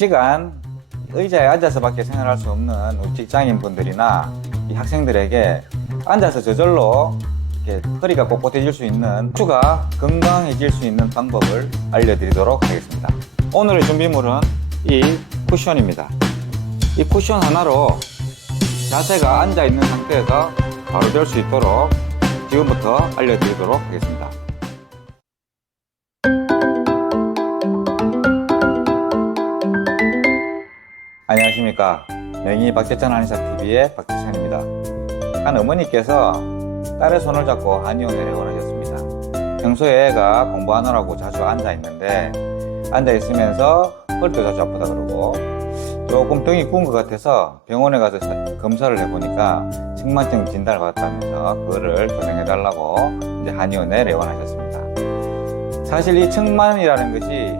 시간 의자에 앉아서밖에 생활할 수 없는 우리 직장인분들이나 이 학생들에게 앉아서 저절로 이렇게 허리가 꼿꼿해질 수 있는, 척추가 건강해질 수 있는 방법을 알려드리도록 하겠습니다. 오늘의 준비물은 이 쿠션입니다. 이 쿠션 하나로 자세가 앉아있는 상태에서 바로 될 수 있도록 지금부터 알려드리도록 하겠습니다. 안녕하십니까. 명의 박재찬 한의사TV의 박재찬입니다. 한 어머니께서 딸의 손을 잡고 한의원에 원하셨습니다. 평소에 애가 공부하느라고 자주 앉아있는데 앉아있으면서 허리도 자주 아프다 그러고 조금 등이 구운 것 같아서 병원에 가서 검사를 해보니까 측만증 진단을 받았다면서 그거를 조정해달라고 이제 한의원에 내원하셨습니다. 사실 이 측만이라는 것이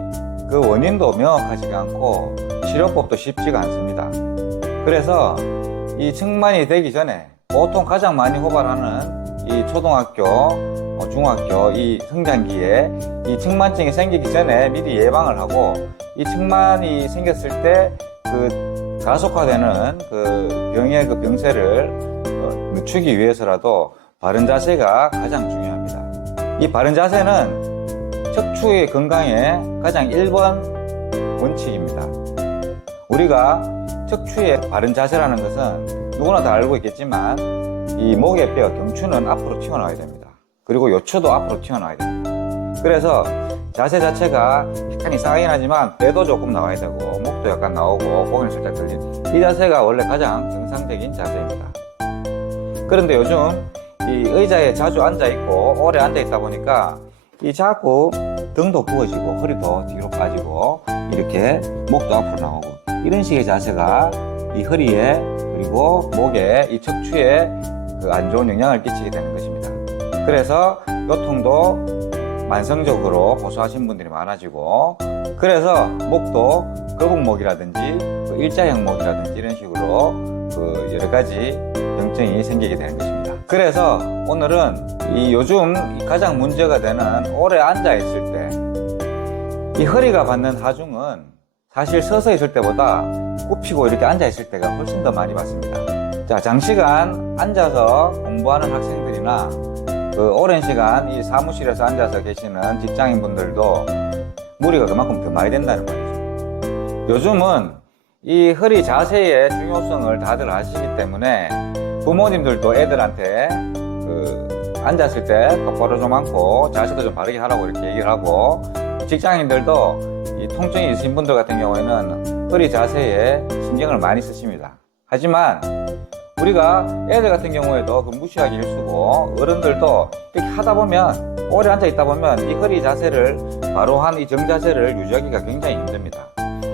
그 원인도 명확하지가 않고 치료법도 쉽지가 않습니다. 그래서 이 측만이 되기 전에 보통 가장 많이 호발하는 이 초등학교, 중학교 이 성장기에 이 측만증이 생기기 전에 미리 예방을 하고, 이 측만이 생겼을 때 그 가속화되는 그 병의 그 병세를 늦추기 위해서라도 바른 자세가 가장 중요합니다. 이 바른 자세는 척추의 건강의 가장 1번 원칙입니다. 우리가 척추의 바른 자세라는 것은 누구나 다 알고 있겠지만 이 목의 뼈, 경추는 앞으로 튀어나와야 됩니다. 그리고 요추도 앞으로 튀어나와야 됩니다. 그래서 자세 자체가 약간 이상하긴 하지만 배도 조금 나와야 되고 목도 약간 나오고 고개는 살짝 들리는 이 자세가 원래 가장 정상적인 자세입니다. 그런데 요즘 이 의자에 자주 앉아있고 오래 앉아있다 보니까 이 자꾸 등도 부어지고 허리도 뒤로 빠지고 이렇게 목도 앞으로 나오고 이런 식의 자세가 이 허리에 그리고 목에 이 척추에 그 안 좋은 영향을 끼치게 되는 것입니다. 그래서 요통도 만성적으로 호소하신 분들이 많아지고, 그래서 목도 거북목이라든지 일자형목이라든지 이런 식으로 그 여러 가지 병증이 생기게 되는 것입니다. 그래서 오늘은 이 요즘 가장 문제가 되는 오래 앉아 있을 때 이 허리가 받는 하중은 사실 서서 있을 때보다 굽히고 이렇게 앉아 있을 때가 훨씬 더 많이 받습니다. 자, 장시간 앉아서 공부하는 학생들이나 그 오랜 시간 이 사무실에서 앉아서 계시는 직장인분들도 무리가 그만큼 더 많이 된다는 말이죠. 요즘은 이 허리 자세의 중요성을 다들 아시기 때문에 부모님들도 애들한테 그 앉았을 때 똑바로 좀 앉고 자세도 좀 바르게 하라고 이렇게 얘기를 하고, 직장인들도 이 통증이 있으신 분들 같은 경우에는 허리 자세에 신경을 많이 쓰십니다. 하지만 우리가 애들 같은 경우에도 그 무시하기 일쑤고, 어른들도 이렇게 하다 보면 오래 앉아 있다 보면 이 허리 자세를 바로 한 이 정자세를 유지하기가 굉장히 힘듭니다.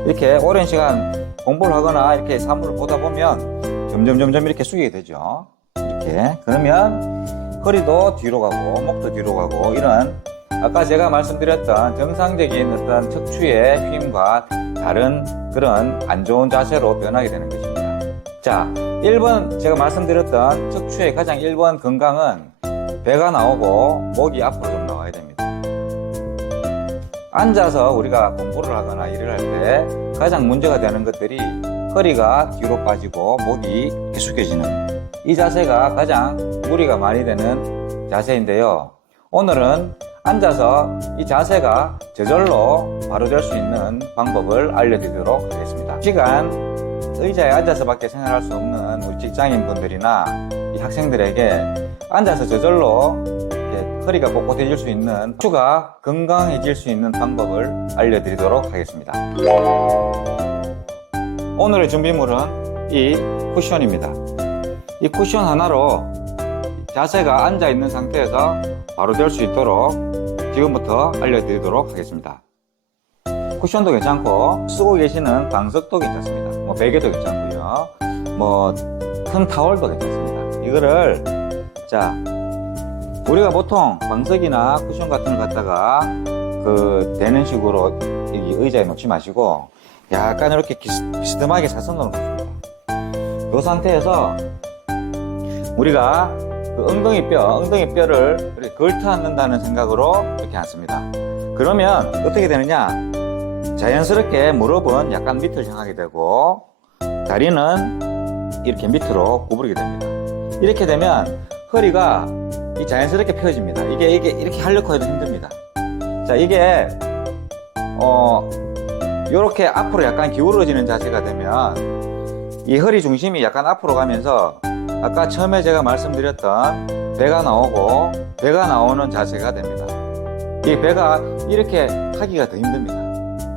이렇게 오랜 시간 공부를 하거나 이렇게 사물을 보다 보면 점점 이렇게 숙이게 되죠. 이렇게 그러면 허리도 뒤로 가고 목도 뒤로 가고, 이런 아까 제가 말씀드렸던 정상적인 어떤 척추의 힘과 다른 그런 안 좋은 자세로 변하게 되는 것입니다. 자, 1번 제가 말씀드렸던 척추의 가장 1번 건강은 배가 나오고 목이 앞으로 좀 나와야 됩니다. 앉아서 우리가 공부를 하거나 일을 할 때 가장 문제가 되는 것들이 허리가 뒤로 빠지고 목이 이렇게 숙여지는 이 자세가 가장 무리가 많이 되는 자세인데요. 오늘은 앉아서 이 자세가 저절로 바로 될 수 있는 방법을 알려드리도록 하겠습니다. 시간 의자에 앉아서밖에 생활할 수 없는 우리 직장인분들이나 이 학생들에게 앉아서 저절로 이렇게 허리가 꼿꼿해질 수 있는, 척추가 건강해질 수 있는 방법을 알려드리도록 하겠습니다. 오늘의 준비물은 이 쿠션입니다. 이 쿠션 하나로 자세가 앉아있는 상태에서 바로 될 수 있도록 지금부터 알려드리도록 하겠습니다. 쿠션도 괜찮고 쓰고 계시는 방석도 괜찮습니다. 뭐 베개도 괜찮고요. 뭐 큰 타월도 괜찮습니다. 이거를 자, 우리가 보통 방석이나 쿠션 같은 걸 갖다가 그 대는 식으로 이 의자에 놓지 마시고 약간 이렇게 비스듬하게 사선 놓는 것입니다. 이 상태에서 우리가 그 엉덩이뼈를 이렇게 걸터 앉는다는 생각으로 이렇게 앉습니다. 그러면 어떻게 되느냐? 자연스럽게 무릎은 약간 밑을 향하게 되고 다리는 이렇게 밑으로 구부리게 됩니다. 이렇게 되면 허리가 자연스럽게 펴집니다. 이게 이렇게 하려고 해도 힘듭니다. 자, 이게 이렇게 앞으로 약간 기울어지는 자세가 되면 이 허리 중심이 약간 앞으로 가면서 아까 처음에 제가 말씀드렸던 배가 나오고 배가 나오는 자세가 됩니다. 이 배가 이렇게 하기가 더 힘듭니다.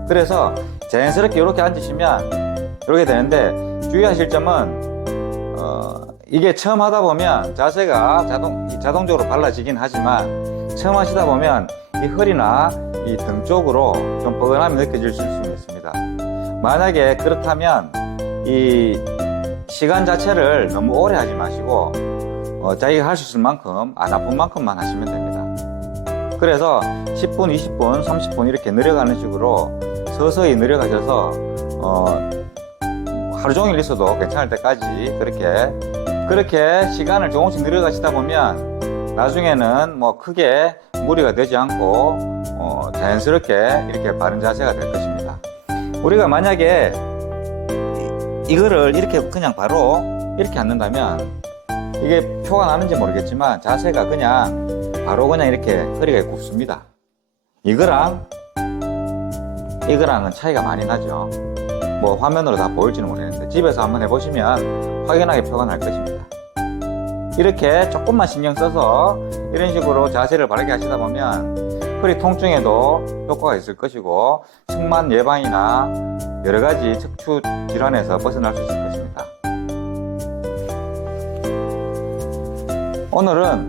그래서 자연스럽게 이렇게 앉으시면 이렇게 되는데 주의하실 점은 이게 처음 하다 보면 자세가 자동적으로 발라지긴 하지만 처음 하시다 보면 이 허리나 이 등 쪽으로 좀 뻐근함이 느껴질 수 있습니다. 만약에 그렇다면 이 시간 자체를 너무 오래 하지 마시고 자기가 할 수 있을 만큼 안 아픈 만큼만 하시면 됩니다. 그래서 10분, 20분, 30분 이렇게 늘려가는 식으로 서서히 늘려가셔서 하루 종일 있어도 괜찮을 때까지 그렇게 시간을 조금씩 늘려가시다 보면 나중에는 뭐 크게 무리가 되지 않고 자연스럽게 이렇게 바른 자세가 될 것입니다. 우리가 만약에 이거를 이렇게 그냥 바로 이렇게 앉는다면 이게 표가 나는지 모르겠지만 자세가 그냥 바로 그냥 이렇게 허리가 굽습니다. 이거랑은 차이가 많이 나죠. 뭐 화면으로 다 보일지는 모르겠는데 집에서 한번 해보시면 확연하게 표가 날 것입니다. 이렇게 조금만 신경 써서 이런 식으로 자세를 바르게 하시다 보면 허리 통증에도 효과가 있을 것이고 측만 예방이나 여러가지 척추 질환에서 벗어날 수 있을 것입니다. 오늘은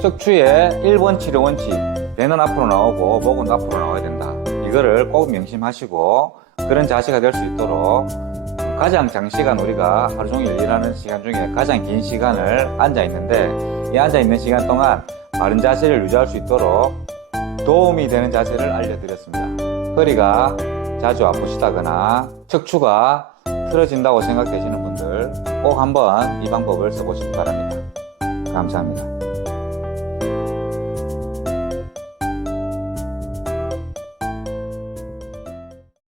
척추의 1번 치료 원칙, 배는 앞으로 나오고 목은 앞으로 나와야 된다. 이거를 꼭 명심하시고 그런 자세가 될 수 있도록 가장 장시간 우리가 하루 종일 일하는 시간 중에 가장 긴 시간을 앉아 있는데 이 앉아 있는 시간 동안 바른 자세를 유지할 수 있도록 도움이 되는 자세를 알려드렸습니다. 허리가 자주 아프시다거나 척추가 틀어진다고 생각되시는 분들 꼭 한번 이 방법을 써보시기 바랍니다. 감사합니다.